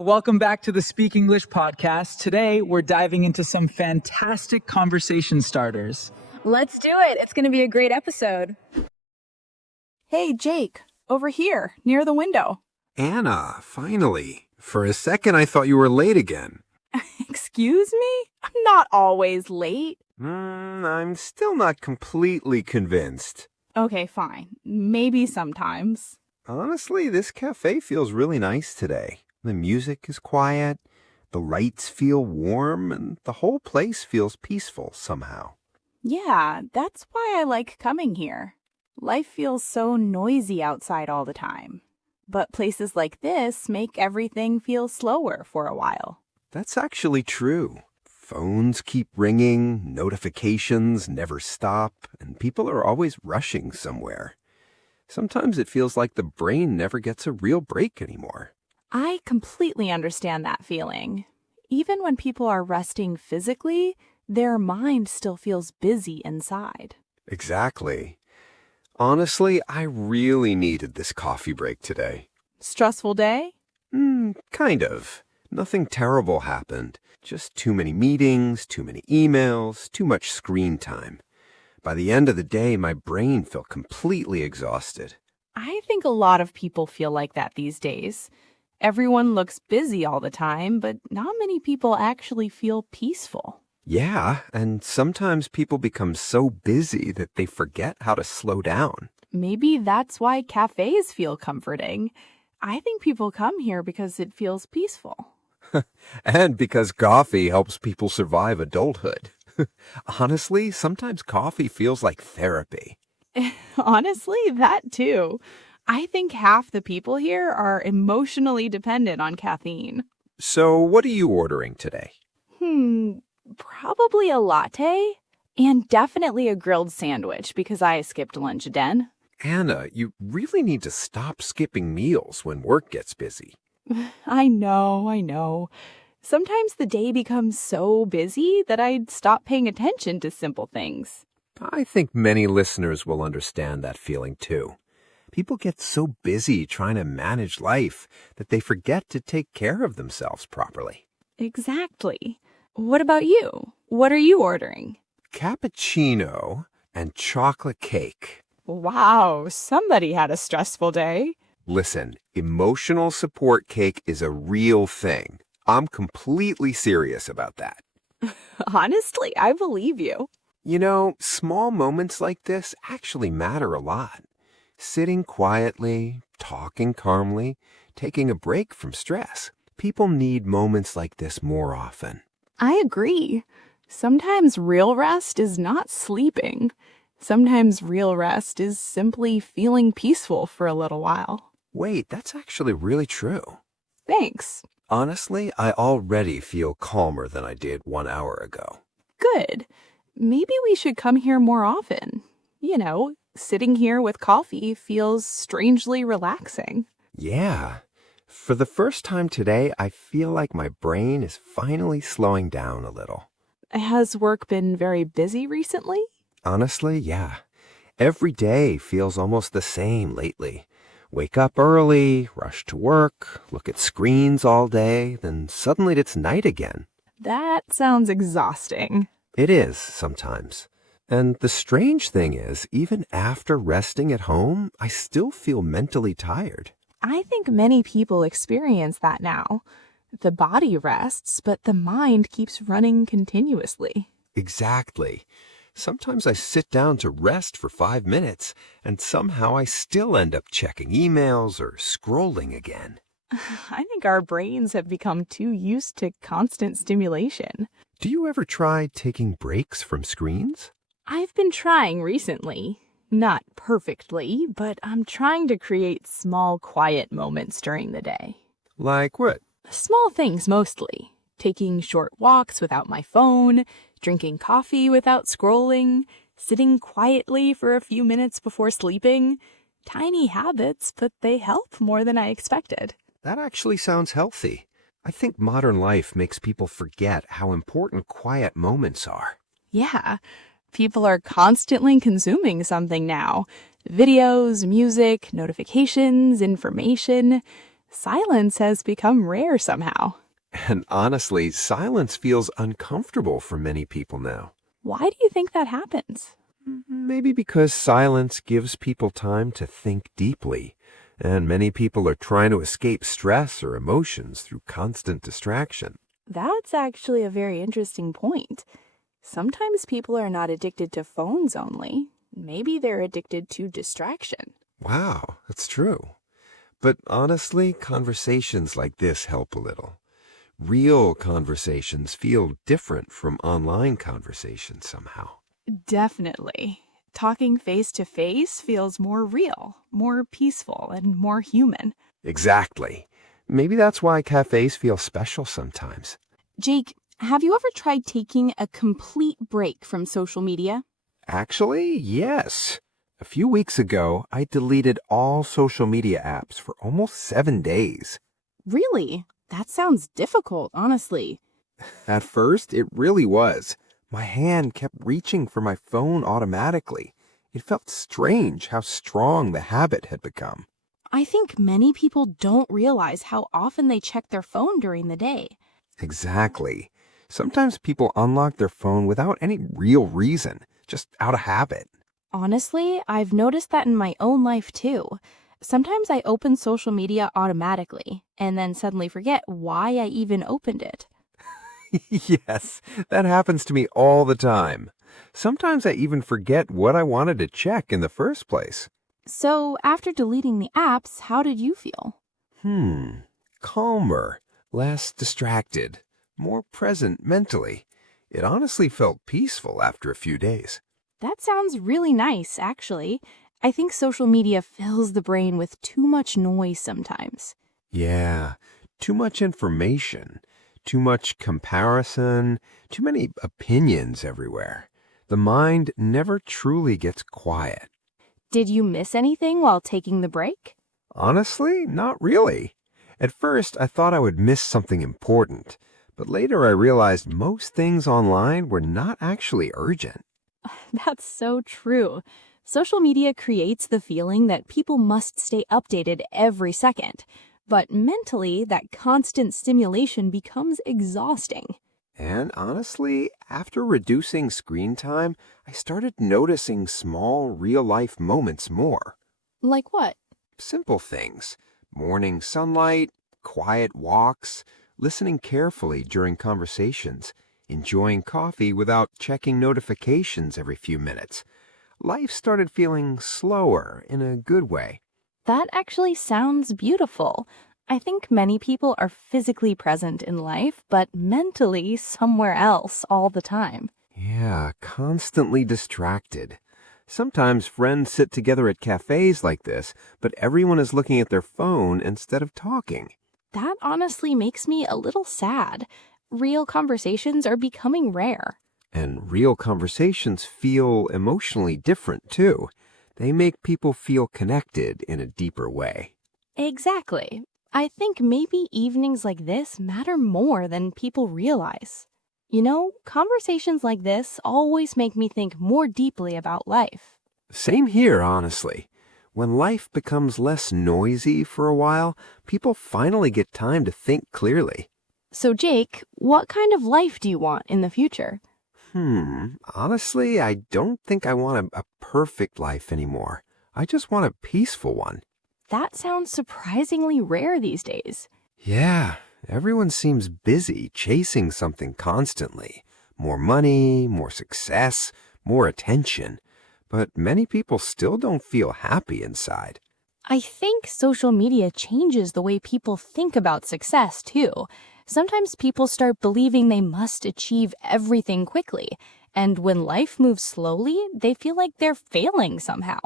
Welcome back to the Speak English podcast. Today, we're diving into some fantastic conversation starters. Let's do it. It's going to be a great episode. Hey, Jake, over here, near the window. Anna, finally. For a second, I thought you were late again. Excuse me? I'm not always late. I'm still not completely convinced. Okay, fine. Maybe sometimes. Honestly, this cafe feels really nice today. The music is quiet, the lights feel warm, and the whole place feels peaceful somehow. Yeah, that's why I like coming here. Life feels so noisy outside all the time. But places like this make everything feel slower for a while. That's actually true. Phones keep ringing, notifications never stop, and people are always rushing somewhere. Sometimes it feels like the brain never gets a real break anymore. I completely understand that feeling. Even when people are resting physically, their mind still feels busy inside. Exactly. Honestly, I really needed this coffee break today. Stressful day? Kind of. Nothing terrible happened. Just too many meetings, too many emails, too much screen time. By the end of the day, my brain felt completely exhausted. I think a lot of people feel like that these days. Everyone looks busy all the time, but not many people actually feel peaceful. Yeah, and sometimes people become so busy that they forget how to slow down. Maybe that's why cafes feel comforting. I think people come here because it feels peaceful. And because coffee helps people survive adulthood. Honestly, sometimes coffee feels like therapy. Honestly, that too. I think half the people here are emotionally dependent on caffeine. So what are you ordering today? Probably a latte and definitely a grilled sandwich because I skipped lunch again. Anna, you really need to stop skipping meals when work gets busy. I know. Sometimes the day becomes so busy that I'd stop paying attention to simple things. I think many listeners will understand that feeling too. People get so busy trying to manage life that they forget to take care of themselves properly. Exactly. What about you? What are you ordering? Cappuccino and chocolate cake. Wow, somebody had a stressful day. Listen, emotional support cake is a real thing. I'm completely serious about that. Honestly, I believe you. You know, small moments like this actually matter a lot. Sitting quietly, talking calmly, taking a break from stress. People need moments like this more often. I agree. Sometimes real rest is not sleeping. Sometimes real rest is simply feeling peaceful for a little while. Wait, that's actually really true. Thanks. Honestly, I already feel calmer than I did 1 hour ago. Good. Maybe we should come here more often. Sitting here with coffee feels strangely relaxing. Yeah. For the first time today, I feel like my brain is finally slowing down a little. Has work been very busy recently? Honestly, yeah. Every day feels almost the same lately. Wake up early, rush to work, look at screens all day, then suddenly it's night again. That sounds exhausting. It is sometimes. And the strange thing is, even after resting at home, I still feel mentally tired. I think many people experience that now. The body rests, but the mind keeps running continuously. Exactly. Sometimes I sit down to rest for 5 minutes, and somehow I still end up checking emails or scrolling again. I think our brains have become too used to constant stimulation. Do you ever try taking breaks from screens? I've been trying recently. Not perfectly, but I'm trying to create small, quiet moments during the day. Like what? Small things mostly. Taking short walks without my phone, drinking coffee without scrolling, sitting quietly for a few minutes before sleeping. Tiny habits, but they help more than I expected. That actually sounds healthy. I think modern life makes people forget how important quiet moments are. Yeah. People are constantly consuming something now. Videos, music, notifications, information. Silence has become rare somehow. And honestly, silence feels uncomfortable for many people now. Why do you think that happens? Maybe because silence gives people time to think deeply, and many people are trying to escape stress or emotions through constant distraction. That's actually a very interesting point. Sometimes people are not addicted to phones only. Maybe they're addicted to distraction. Wow, that's true. But honestly, conversations like this help a little. Real conversations feel different from online conversations somehow. Definitely. Talking face to face feels more real, more peaceful, and more human. Exactly. Maybe that's why cafes feel special sometimes. Jake, have you ever tried taking a complete break from social media? Actually, yes. A few weeks ago, I deleted all social media apps for almost 7 days. Really? That sounds difficult, honestly. At first, it really was. My hand kept reaching for my phone automatically. It felt strange how strong the habit had become. I think many people don't realize how often they check their phone during the day. Exactly. Sometimes people unlock their phone without any real reason, just out of habit. Honestly, I've noticed that in my own life too. Sometimes I open social media automatically and then suddenly forget why I even opened it. Yes, that happens to me all the time. Sometimes I even forget what I wanted to check in the first place. So, after deleting the apps, how did you feel? Calmer, less distracted, more present mentally. It honestly felt peaceful after a few days. That sounds really nice, actually. I think social media fills the brain with too much noise sometimes. Yeah, too much information, too much comparison, too many opinions everywhere. The mind never truly gets quiet. Did you miss anything while taking the break? Honestly, not really. At first, I thought I would miss something important, but later I realized most things online were not actually urgent. That's so true. Social media creates the feeling that people must stay updated every second, but mentally, that constant stimulation becomes exhausting. And honestly, after reducing screen time, I started noticing small real life moments more. Like what? Simple things: morning sunlight, quiet walks, listening carefully during conversations, enjoying coffee without checking notifications every few minutes. Life started feeling slower in a good way. That actually sounds beautiful. I think many people are physically present in life, but mentally somewhere else all the time. Yeah, constantly distracted. Sometimes friends sit together at cafes like this, but everyone is looking at their phone instead of talking. That honestly makes me a little sad. Real conversations are becoming rare. And real conversations feel emotionally different too. They make people feel connected in a deeper way. Exactly. I think maybe evenings like this matter more than people realize. You know, conversations like this always make me think more deeply about life. Same here, honestly. When life becomes less noisy for a while, people finally get time to think clearly. So, Jake, what kind of life do you want in the future? Honestly, I don't think I want a perfect life anymore. I just want a peaceful one. That sounds surprisingly rare these days. Yeah, everyone seems busy chasing something constantly. More money, more success, more attention. But many people still don't feel happy inside. I think social media changes the way people think about success, too. Sometimes people start believing they must achieve everything quickly, and when life moves slowly, they feel like they're failing somehow.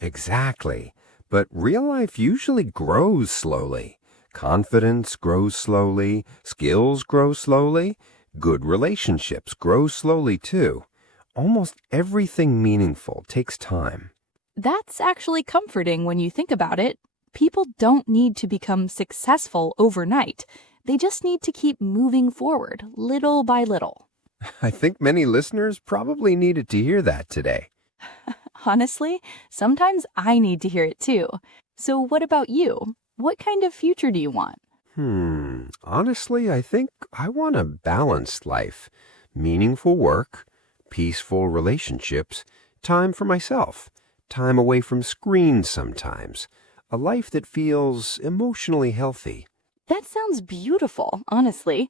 Exactly. But real life usually grows slowly. Confidence grows slowly. Skills grow slowly. Good relationships grow slowly too. Almost everything meaningful takes time. That's actually comforting when you think about it. People don't need to become successful overnight. They just need to keep moving forward, little by little. I think many listeners probably needed to hear that today. Honestly, sometimes I need to hear it too. So what about you? What kind of future do you want? Honestly, I think I want a balanced life. Meaningful work, peaceful relationships, time for myself, time away from screens sometimes. A life that feels emotionally healthy. That sounds beautiful, honestly.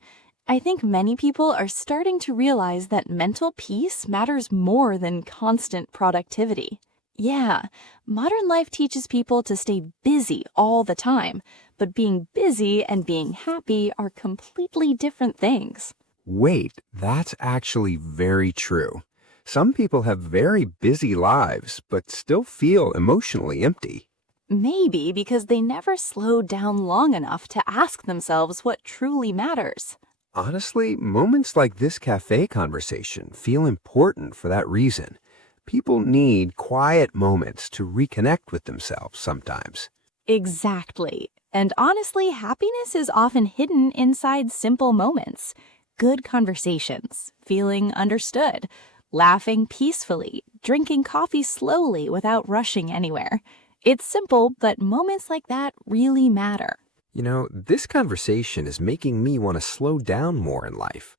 I think many people are starting to realize that mental peace matters more than constant productivity. Yeah, modern life teaches people to stay busy all the time, but being busy and being happy are completely different things. Wait, that's actually very true. Some people have very busy lives, but still feel emotionally empty. Maybe because they never slowed down long enough to ask themselves what truly matters. Honestly, moments like this cafe conversation feel important for that reason. People need quiet moments to reconnect with themselves sometimes. Exactly. And honestly, happiness is often hidden inside simple moments. Good conversations, feeling understood, laughing peacefully, drinking coffee slowly without rushing anywhere. It's simple, but moments like that really matter. You know, this conversation is making me want to slow down more in life.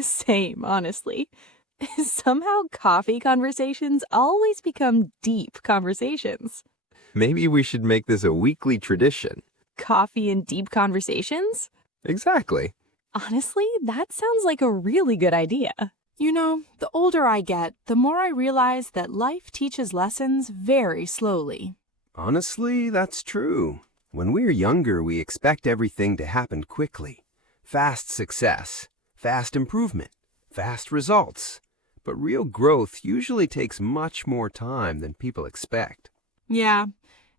Same, honestly. Somehow coffee conversations always become deep conversations. Maybe we should make this a weekly tradition. Coffee and deep conversations? Exactly. Honestly, that sounds like a really good idea. You know, the older I get, the more I realize that life teaches lessons very slowly. Honestly, that's true. When we're younger, we expect everything to happen quickly. Fast success, fast improvement, fast results. But real growth usually takes much more time than people expect. Yeah,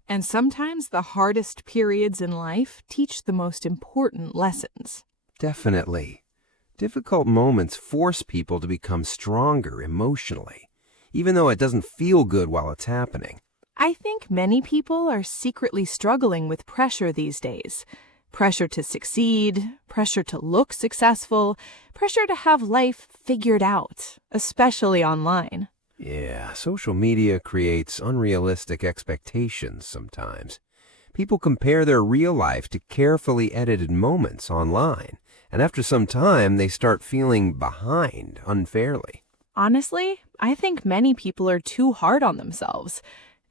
and sometimes the hardest periods in life teach the most important lessons. Definitely. Difficult moments force people to become stronger emotionally, even though it doesn't feel good while it's happening. I think many people are secretly struggling with pressure these days. Pressure to succeed, pressure to look successful, pressure to have life figured out, especially online. Yeah, social media creates unrealistic expectations sometimes. People compare their real life to carefully edited moments online, and after some time, they start feeling behind unfairly. Honestly, I think many people are too hard on themselves.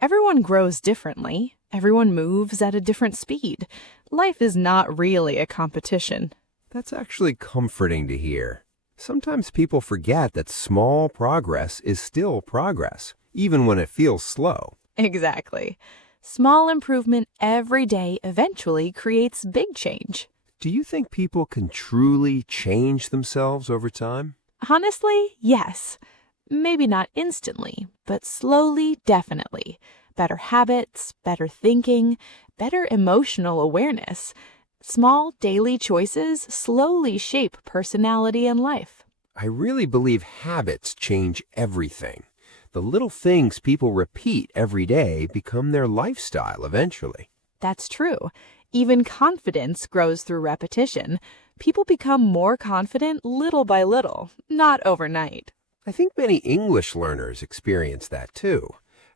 Everyone grows differently. Everyone moves at a different speed. Life is not really a competition. That's actually comforting to hear. Sometimes people forget that small progress is still progress, even when it feels slow. Exactly. Small improvement every day eventually creates big change. Do you think people can truly change themselves over time? Honestly, yes. Maybe not instantly, but slowly, definitely. Better habits, better thinking, better emotional awareness. Small daily choices slowly shape personality and life. I really believe habits change everything. The little things people repeat every day become their lifestyle eventually. That's true. Even confidence grows through repetition. People become more confident little by little, not overnight. I think many English learners experience that too.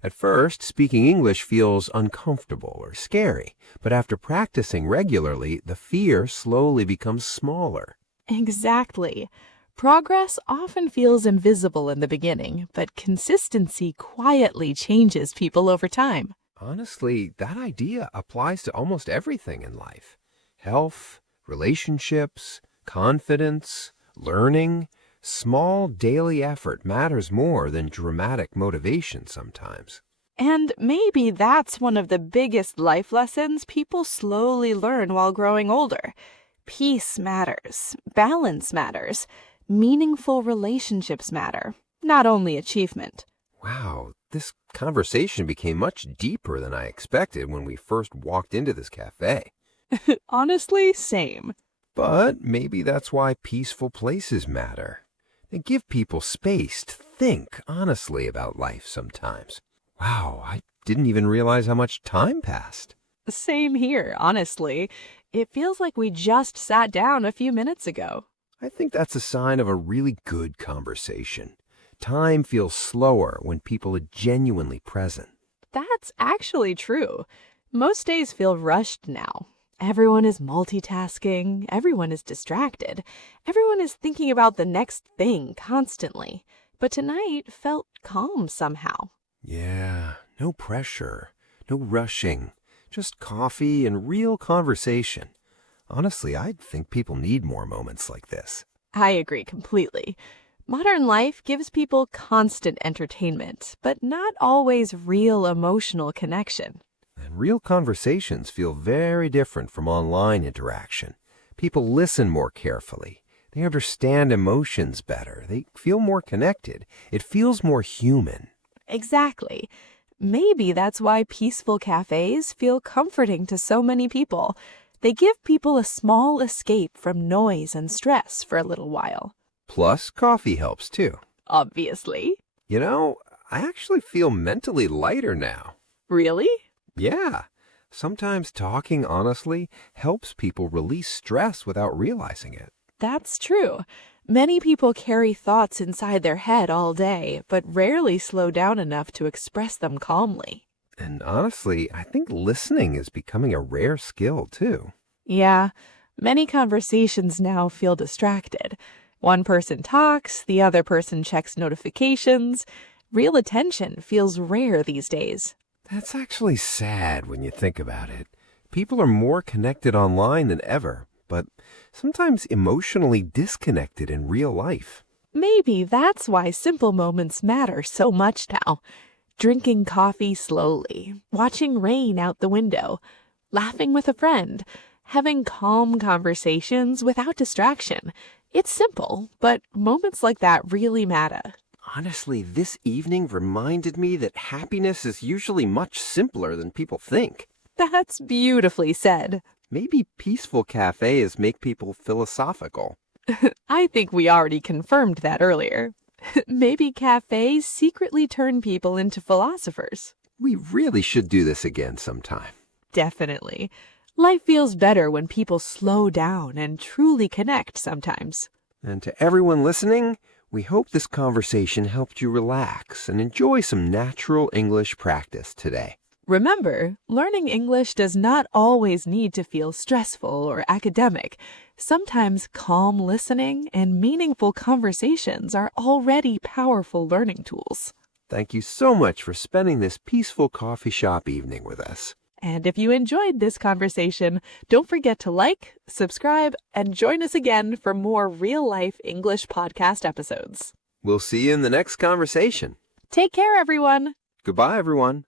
At first, speaking English feels uncomfortable or scary, but after practicing regularly, the fear slowly becomes smaller. Exactly. Progress often feels invisible in the beginning, but consistency quietly changes people over time. Honestly, that idea applies to almost everything in life. Health, relationships, confidence, learning. Small daily effort matters more than dramatic motivation sometimes. And maybe that's one of the biggest life lessons people slowly learn while growing older. Peace matters, balance matters, meaningful relationships matter, not only achievement. Wow, this conversation became much deeper than I expected when we first walked into this cafe. Honestly, same. But maybe that's why peaceful places matter. They give people space to think honestly about life sometimes. Wow, I didn't even realize how much time passed. Same here, honestly. It feels like we just sat down a few minutes ago. I think that's a sign of a really good conversation. Time feels slower when people are genuinely present. That's actually true. Most days feel rushed now. Everyone is multitasking, everyone is distracted, everyone is thinking about the next thing constantly. But tonight felt calm somehow. Yeah, no pressure, no rushing, just coffee and real conversation. Honestly, I think people need more moments like this. I agree completely. Modern life gives people constant entertainment, but not always real emotional connection. And real conversations feel very different from online interaction. People listen more carefully. They understand emotions better. They feel more connected. It feels more human. Exactly. Maybe that's why peaceful cafes feel comforting to so many people. They give people a small escape from noise and stress for a little while. Plus, coffee helps too. Obviously. You know, I actually feel mentally lighter now. Really? Yeah. Sometimes talking honestly helps people release stress without realizing it. That's true. Many people carry thoughts inside their head all day, but rarely slow down enough to express them calmly. And honestly, I think listening is becoming a rare skill too. Yeah, many conversations now feel distracted. One person talks, the other person checks notifications. Real attention feels rare these days. That's actually sad when you think about it. People are more connected online than ever, but sometimes emotionally disconnected in real life. Maybe that's why simple moments matter so much now. Drinking coffee slowly, watching rain out the window, laughing with a friend, having calm conversations without distraction. It's simple, but moments like that really matter. Honestly, this evening reminded me that happiness is usually much simpler than people think. That's beautifully said. Maybe peaceful cafes make people philosophical. I think we already confirmed that earlier. Maybe cafes secretly turn people into philosophers. We really should do this again sometime. Definitely. Life feels better when people slow down and truly connect sometimes. And to everyone listening, we hope this conversation helped you relax and enjoy some natural English practice today. Remember, learning English does not always need to feel stressful or academic. Sometimes calm listening and meaningful conversations are already powerful learning tools. Thank you so much for spending this peaceful coffee shop evening with us. And if you enjoyed this conversation, don't forget to like, subscribe, and join us again for more real-life English podcast episodes. We'll see you in the next conversation. Take care, everyone! Goodbye, everyone.